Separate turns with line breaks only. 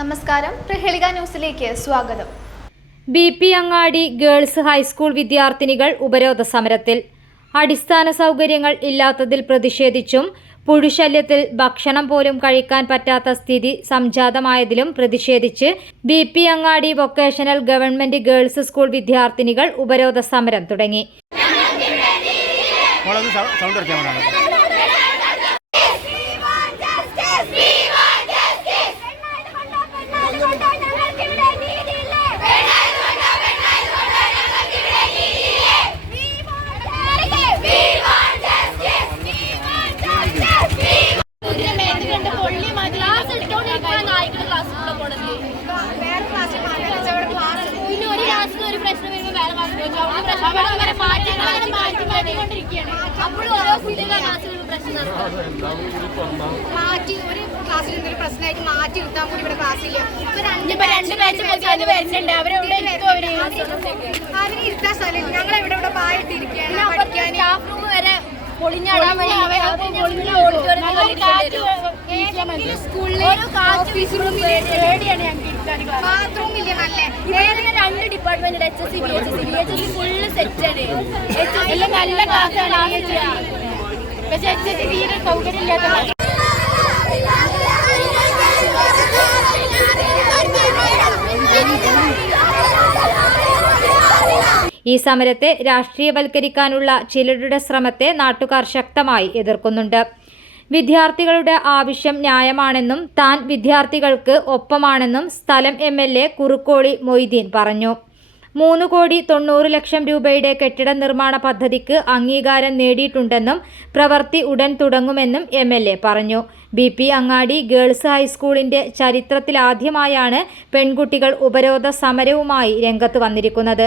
നമസ്കാരം. പ്രഹേളിക ന്യൂസിലേക്ക് സ്വാഗതം. B P Angadi girls high school വിദ്യാർത്ഥിനികൾ ഉപരോധ സമരത്തിൽ. അടിസ്ഥാന സൗകര്യങ്ങൾ ഇല്ലാത്തതിൽ പ്രതിഷേധിച്ചും പുഴുശല്യത്തിൽ ഭക്ഷണം പോലും കഴിക്കാൻ പറ്റാത്ത സ്ഥിതി സംജാതമായതിലും പ്രതിഷേധിച്ച് B P Angadi vocational government girls school വിദ്യാർത്ഥിനികൾ ഉപരോധ സമരം തുടങ്ങി. അപ്പോഴും ഓരോ കുട്ടികളുടെ ക്ലാസ്സുകളിൽ പ്രശ്നം നടക്കും. മാറ്റി ഒരു ക്ലാസ്സിൽ എന്തെങ്കിലും പ്രശ്നമായിട്ട് മാറ്റി നിർത്താൻ കൂടി ഇവിടെ ക്ലാസ്സില്ല അവരെ ഇരുത്താൻ സ്ഥലം ഞങ്ങൾ ഇവിടെ ഇവിടെ പായിട്ടിരിക്കുകയാണ്. രണ്ട് department H S C B H S C B H S C full സെറ്റാണ് എച്ച് എസ് സി നല്ല ക്ലാസ്സാണ് പക്ഷെ എച്ച് എസ് സി തീരെ സൗകര്യമില്ലാത്ത ഈ സമരത്തെ രാഷ്ട്രീയവൽക്കരിക്കാനുള്ള ചിലരുടെ ശ്രമത്തെ നാട്ടുകാർ ശക്തമായി എതിർക്കുന്നുണ്ട്. വിദ്യാർത്ഥികളുടെ ആവശ്യം ന്യായമാണെന്നും താൻ വിദ്യാർത്ഥികൾക്ക് ഒപ്പമാണെന്നും സ്ഥലം M L A Kurukkoli Moideen പറഞ്ഞു. മൂന്ന് കോടി തൊണ്ണൂറ് ലക്ഷം രൂപയുടെ കെട്ടിട നിർമ്മാണ പദ്ധതിക്ക് അംഗീകാരം നേടിയിട്ടുണ്ടെന്നും പ്രവൃത്തി ഉടൻ തുടങ്ങുമെന്നും എം എൽ എ പറഞ്ഞു. ബി പി അങ്ങാടി ഗേൾസ് ഹൈസ്കൂളിന്റെ ചരിത്രത്തിലാദ്യമായാണ് പെൺകുട്ടികൾ ഉപരോധ സമരവുമായി രംഗത്ത് വന്നിരിക്കുന്നത്.